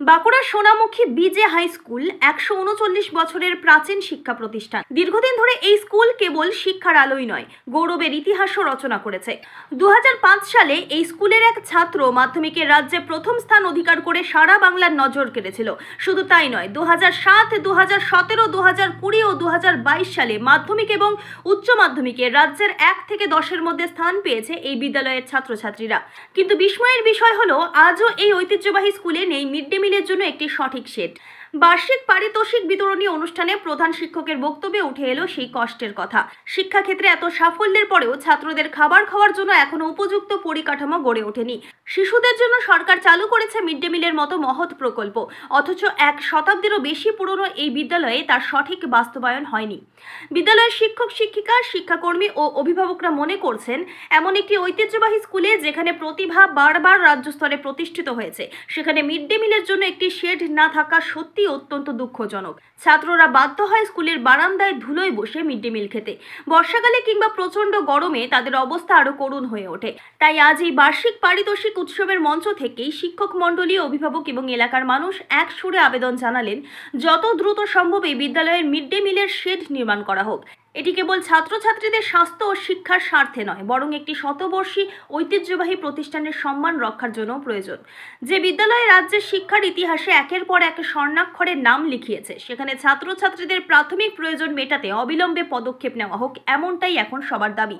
বাঁকুড়ার সোনামুখী বিজে high school ১৩৯ বছরের প্রাচীন শিক্ষা প্রতিষ্ঠান। দীর্ঘদিন ধরে এই স্কুল কেবল শিক্ষার আলোই নয়, গৌরবের ইতিহাসও রচনা করেছে। ২০০৫ সালে এই স্কুলের এক ছাত্র মাধ্যমিকে রাজ্যে প্রথম স্থান অধিকার করে সারা বাংলার নজর কেড়েছিল। শুধু তাই নয়, ২০০৭, ২০১৭, ২০২০ ও ২০২২ সালে মাধ্যমিক এবং উচ্চ মাধ্যমিকে রাজ্যের ১ থেকে ১০-এর মধ্যে স্থান পেয়েছে এই বিদ্যালয়ের ছাত্রছাত্রীরা। কিন্তু বিস্ময়ের বিষয় হলো, আজও এই ঐতিহ্যবাহী স্কুলে নেই মিড ডে মিলের জন্য একটি সঠিক শেড। বার্ষিক পারিতোষিক বিতরণী অনুষ্ঠানে প্রধান শিক্ষকের বক্তব্যে উঠে এলো সেই কষ্টের কথা। শিক্ষাক্ষেত্রে এত সাফল্যের পরেও ছাত্রদের খাবার খাওয়ার জন্য এখনো উপযুক্ত পরিকাঠামো গড়ে ওঠেনি। শিশুদের জন্য সরকার চালু করেছে মিড ডে মিলের মতো মহৎ প্রকল্প, অথচ ১ শতাব্দীরও বেশি পুরনো এই বিদ্যালয়ে তার সঠিক বাস্তবায়ন হয়নি। বিদ্যালয়ের শিক্ষক শিক্ষিকা, শিক্ষাকর্মী ও অভিভাবকরা মনে করছেন, এমন একটি ঐতিহ্যবাহী স্কুলে যেখানে প্রতিভা বারবার রাজ্য স্তরে প্রতিষ্ঠিত হয়েছে, সেখানে মিড ডে মিলের জন্য একটি শেড না থাকা সত্যি অত্যন্ত দুঃখজনক। ছাত্ররা বাধ্য হয় স্কুলের বারান্দায় ধুলোয় বসে মিড ডে মিল খেতে। বর্ষাকালে কিংবা প্রচন্ড গরমে তাদের অবস্থা আরো করুণ হয়ে ওঠে। তাই আজ এই বার্ষিক পারিতোষিক উৎসবের মঞ্চ থেকেই শিক্ষক মণ্ডলী, অভিভাবক এবং এলাকার মানুষ এক সুরে আবেদন জানালেন, যত দ্রুত সম্ভব এই বিদ্যালয়ের মিড ডে মিলের শেড নির্মাণ করা হোক। এটি কেবল ছাত্রছাত্রীদের স্বাস্থ্য ও শিক্ষার স্বার্থে নয়, বরং একটি শতবর্ষী ঐতিহ্যবাহী প্রতিষ্ঠানের সম্মান রক্ষার জন্য প্রয়োজন। যে বিদ্যালয় রাজ্যের শিক্ষার ইতিহাসে একের পর এক স্বর্ণাক্ষরের নাম লিখিয়েছে, সেখানে ছাত্রছাত্রীদের প্রাথমিক প্রয়োজন মেটাতে অবিলম্বে পদক্ষেপ নেওয়া হোক, এমনটাই এখন সবার দাবি।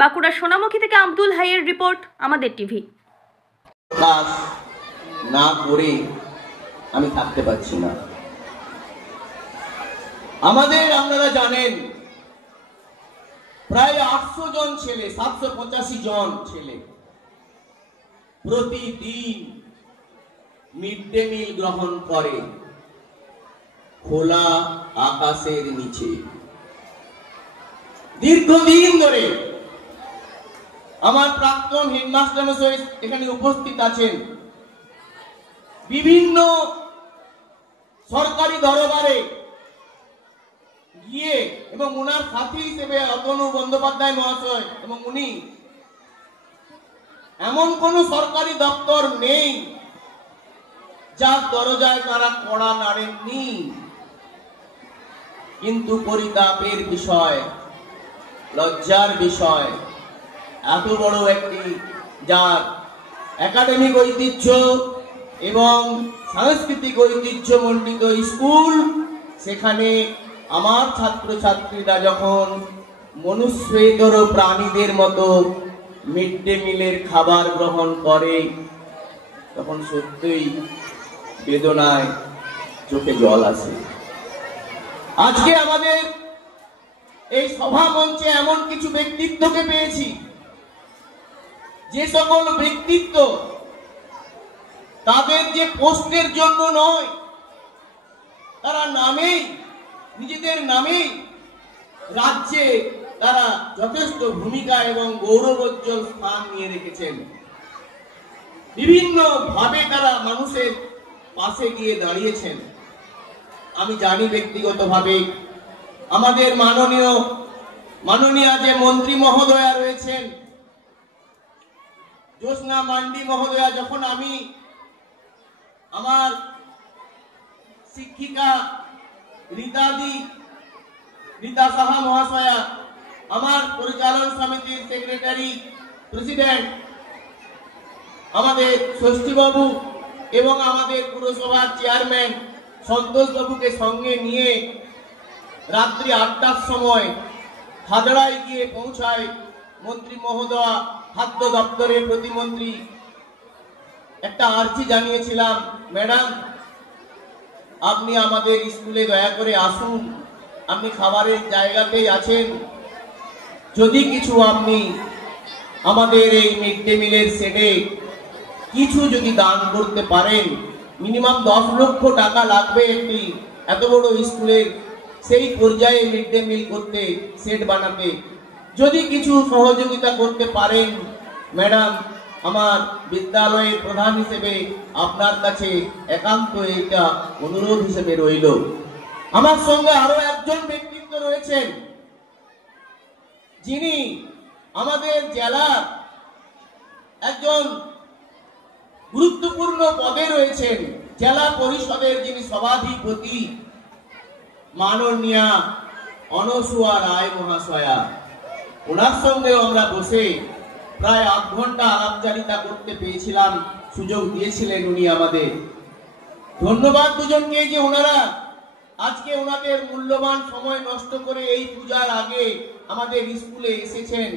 বাঁকুড়া সোনামুখী থেকে আব্দুল হাইয়ের রিপোর্ট, আমাদের টিভি। না করে আমি থাকতে পারছি না। আমাদের, আপনারা জানেন, প্রায় ৮০০ জন ছেলে, ৭৮৫ জন ছেলে প্রতিদিন মিড ডে মিল গ্রহণ করে খোলা আকাশের নিচে। দীর্ঘদিন ধরে আমার প্রাক্তন হেডমাস্টার মশাই এখানে উপস্থিত আছেন। বিভিন্ন সরকারি দরবারে গিয়ে এবং ওনার সাথী হিসেবে অতনু বন্দ্যোপাধ্যায় মহাশয় এবং উনি, এমন কোন সরকারি দপ্তর নেই যার দরজায় তারা কড়া নাড়েননি। কিন্তু পরিতাপের বিষয়, লজ্জার বিষয়, এত বড় একটি যার একাডেমিক ঐতিহ্য এবং সাংস্কৃতিক ঐতিহ্য মণ্ডিত স্কুল, সেখানে আমার ছাত্রছাত্রীরা যখন মনুষ্যেতর প্রাণীদের মতো মিড ডে মিলের খাবার গ্রহণ করে, তখন সত্যিই বেদনায় চোখে জল আসে। আজকে আমাদের এই সভা মঞ্চে এমন কিছু ব্যক্তিত্বকে পেয়েছি, যে সকল ব্যক্তিত্ব তাদের যে পোস্টের জন্য নয়, তারা নামেই, নিজেদের নামেই রাজ্যে তারা যথেষ্ট ভূমিকা এবং গৌরবোজ্জ্বল স্থান নিয়ে রেখেছেন। বিভিন্ন ভাবে তারা মানুষের পাশে গিয়ে দাঁড়িয়েছেন। আমি জানি ব্যক্তিগতভাবে আমাদের মাননীয় যে মন্ত্রী মহোদয়া রয়েছেন, জ্যোৎস্না মান্ডি মহোদয়া, যখন আমি আমার শিক্ষিকা রীতা সাহা মহাশয়া, আমার পরিচালন সমিতির সেক্রেটারি প্রেসিডেন্ট আমাদের ষষ্ঠীবাবু এবং আমাদের পুরসভার চেয়ারম্যান সন্তোষ বাবুকে সঙ্গে নিয়ে রাত্রি ৮টার সময় হাজরায় গিয়ে পৌঁছায় মন্ত্রী মহোদয়া, খাদ্য দপ্তরের প্রতিমন্ত্রী। একটা আর্জি জানিয়েছিলাম, ম্যাডাম আপনি আমাদের স্কুলে দয়া করে আসুন, আপনি খাবারের জায়গাতেই আছেন, যদি কিছু আপনি আমাদের এই মিড ডে মিলের সেটে কিছু যদি দান করতে পারেন, মিনিমাম ১০ লক্ষ টাকা লাগবে একটি এত বড় স্কুলের সেই পর্যায়ে মিড ডে মিল করতে, সেট বানাতে, যদি কিছু সহযোগিতা করতে পারেন ম্যাডাম, আমার বিদ্যালয়ের প্রধান হিসেবে আপনার কাছে একান্ত এটা অনুরোধ হিসেবে রইল। আমার সঙ্গে আরো একজন ব্যক্তিত্ব রয়েছেন, যিনি আমাদের জেলার একজন গুরুত্বপূর্ণ পদে রয়েছেন জেলা পরিষদের যিনি সভাধিপতি মাননীয়া অনসুয়া রায় মহাশয়া। ওনার সঙ্গেও আমরা বসে প্রায় 8 ঘন্টা আলাপচারিতা করতে পেয়েছিলাম, সুযোগ দিয়েছিলেন উনি আমাদের। ধন্যবাদ দুজনকে যে ওনারা আজকে ওনাদের মূল্যবান সময় নষ্ট করে এই পূজার আগে আমাদের স্কুলে এসেছেন।